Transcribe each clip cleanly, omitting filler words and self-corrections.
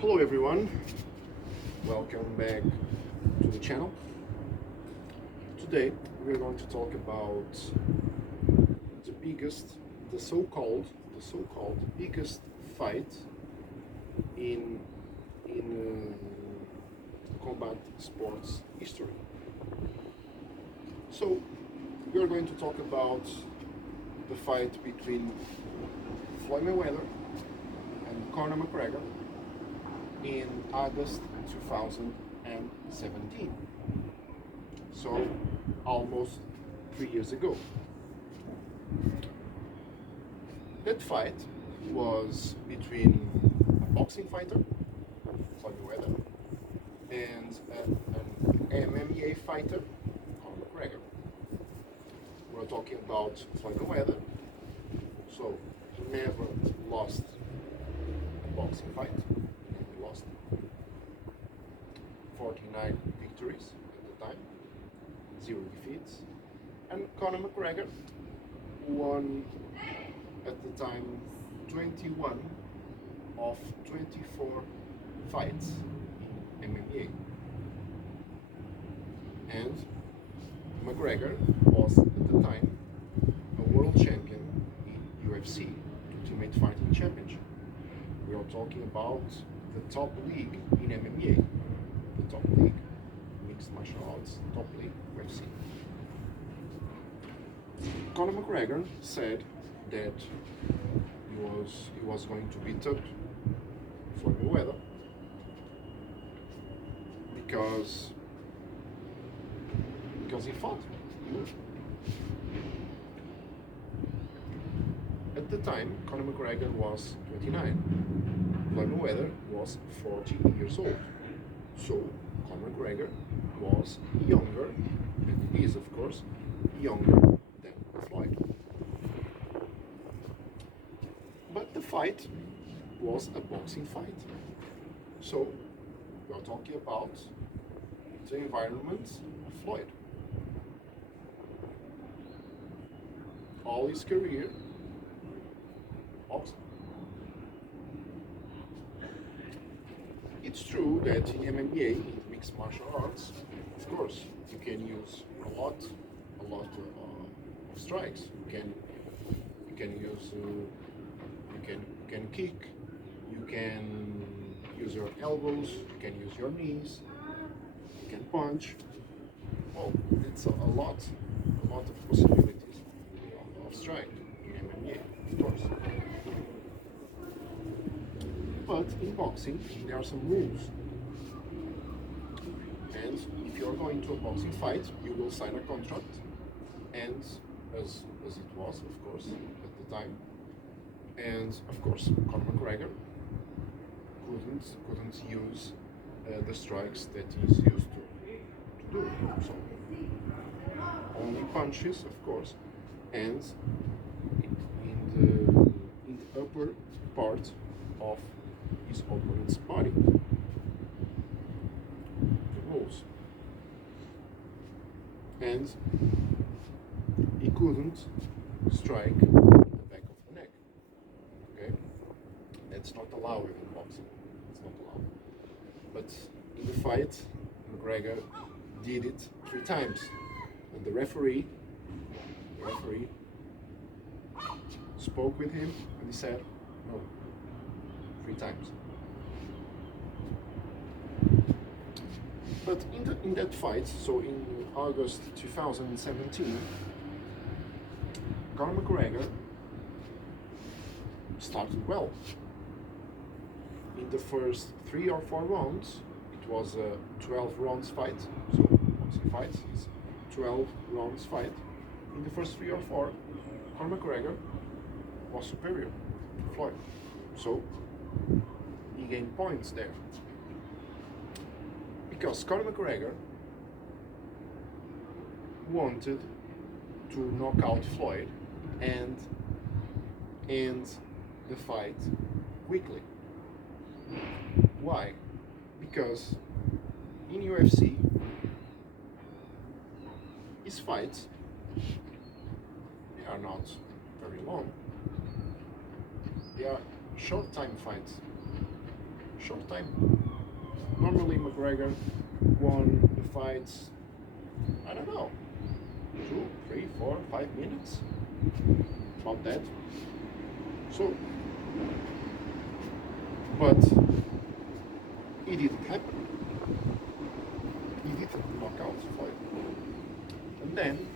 Hello everyone, welcome back to the channel. Today we're going to talk about the biggest, the so-called biggest fight in combat sports history. So we are going to talk about the fight between Floyd Mayweather and Conor McGregor in August 2017. So almost 3 years ago. That fight was between a boxing fighter, Floyd Mayweather, and an MMA fighter, Conor McGregor. We're talking about Floyd Mayweather. So he never lost a boxing fight. He never lost 49 victories at the time, 0 defeats. And Conor McGregor won at the time 21 of 24 fights in MMA. And McGregor was at the time a world champion in UFC, Ultimate Fighting Championship. We are talking about the top league in MMA, the top league, mixed martial arts, top league UFC. Conor McGregor said that he was going to beat up Floyd Mayweather because he fought. He would. At the time, Conor McGregor was 29. Floyd Mayweather was 40 years old. So Conor McGregor was younger, and he is of course younger than Floyd. But the fight was a boxing fight. So we are talking about the environment of Floyd. All his career, boxing. It's true that in MMA, in mixed martial arts, of course, you can use a lot of strikes. You can use, you can kick, you can use your elbows, you can use your knees, you can punch. Well, it's a lot of possibilities of strike in MMA, of course. But in boxing, there are some rules. And if you are going to a boxing fight, you will sign a contract. And as it was, of course, at the time. And of course, Conor McGregor couldn't use the strikes that he's used to do. So only punches, of course, and in the upper part of his opponent's body. The rules. And he couldn't strike in the back of the neck. Okay? That's not allowed in boxing. It's not allowed. But in the fight, McGregor did it 3 times. And the referee spoke with him and he said, no, 3 times. But in that fight, so in August 2017, Conor McGregor started well. In the first 3 or 4 rounds, it was a 12 rounds fight. So boxing fights is 12 rounds fight. In the first 3 or 4, Conor McGregor was superior to Floyd. So he gained points there. Because Conor McGregor wanted to knock out Floyd and end the fight quickly. Why? Because in UFC, his fights, they are not very long. They are short time fights. short time. Normally McGregor won the fights, I don't know, 2, 3, 4, 5 minutes, about that. So, but it didn't happen. He didn't knock out Floyd. And then,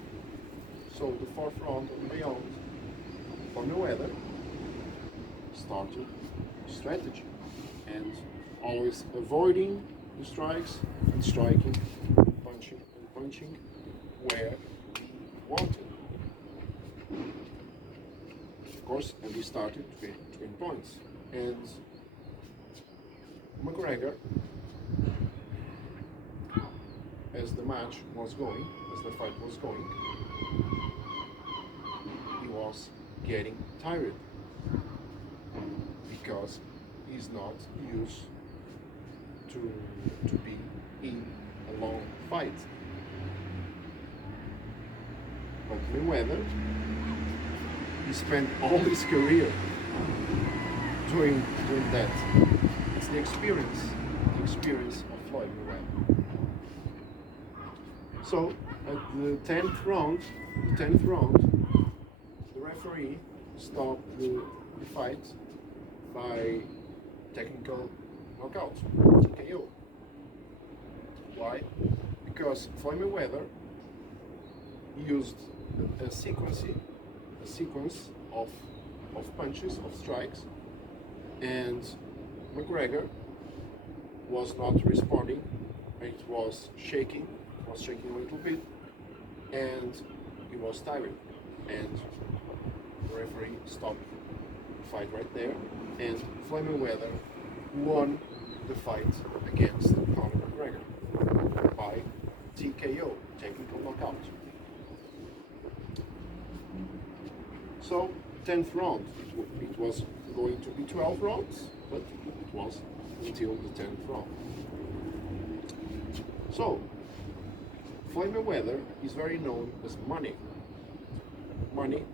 so the fourth round and beyond, for Mayweather, started strategy and always avoiding the strikes and striking, punching and punching where he wanted. Of course, and he started to win points. And McGregor, as the match was going, as the fight was going, he was getting tired because he's not used to be in a long fight. But Mayweather, he spent all his career doing that. It's the experience of Floyd Mayweather. So at the 10th round, the referee stopped the fight by technical knockout, TKO. Why? Because Floyd Mayweather used a sequence of punches, of strikes, and McGregor was not responding. It was shaking a little bit, and he was tired. And the referee stopped the fight right there, and Floyd Mayweather won the fight against Conor McGregor by TKO, technical knockout. So, 10th round, it was going to be 12 rounds, but it was until the 10th round. So, Floyd Mayweather is very known as money. Money.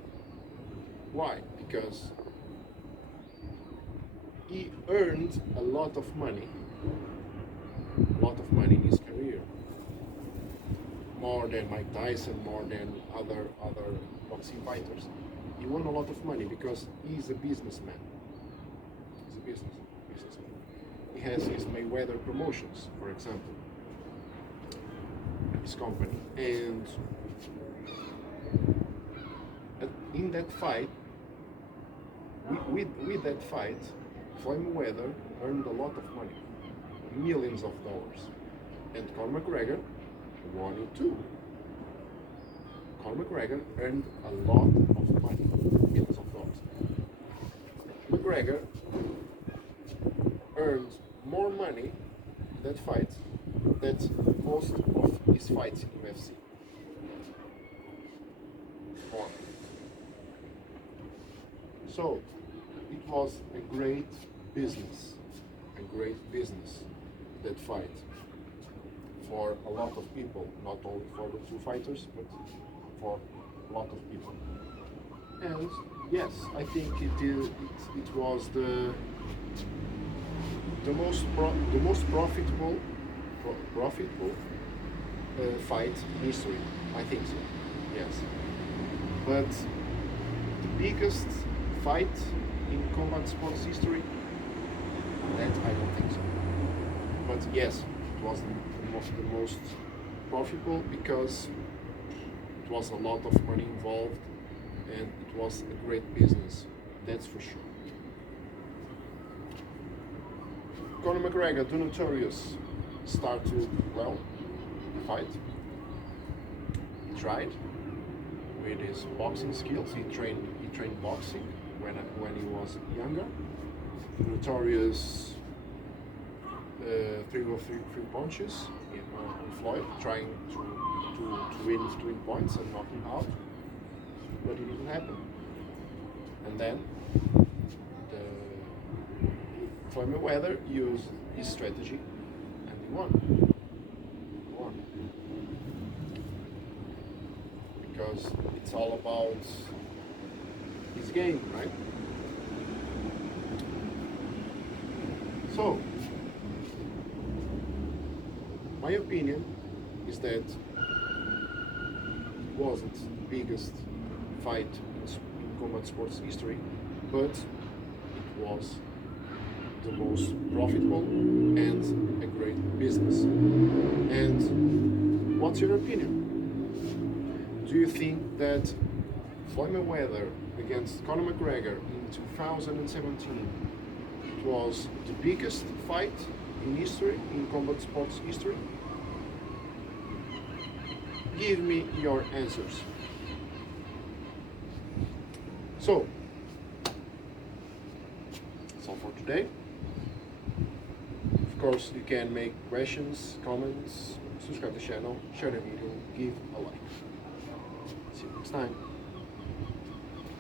Why? Because he earned a lot of money in his career. More than Mike Tyson, more than other boxing fighters. He won a lot of money because he's a businessman. He's a businessman. He has his Mayweather Promotions, for example, his company. And in that fight, with that fight, Floyd Mayweather earned a lot of money, millions of dollars. And Conor McGregor won it too. Conor McGregor earned a lot of money, millions of dollars. McGregor earned more money in that fight than most of his fights in UFC. More. So, it was a great business, that fight, for a lot of people, not only for the two fighters, but for a lot of people. And yes, I think it was the most profitable fight in history. I think so. Yes, but the biggest fight in combat sports history, that I don't think so. But yes, it was the most profitable because it was a lot of money involved and it was a great business, that's for sure. Conor McGregor, the notorious, started well the fight. He tried with his boxing skills. He trained boxing when he was younger. The notorious three punches on Floyd, trying to win points and knock him out, but it didn't happen. And then Floyd Mayweather used his strategy and he won. Because it's all about his game, right? So, my opinion is that it wasn't the biggest fight in combat sports history, but it was the most profitable and a great business. And what's your opinion? Do you think that Floyd Mayweather against Conor McGregor in 2017 it was the biggest fight in history, in combat sports history? Give me your answers. So, that's all for today. Of course, you can make questions, comments, subscribe to the channel, share the video, give a like. See you next time.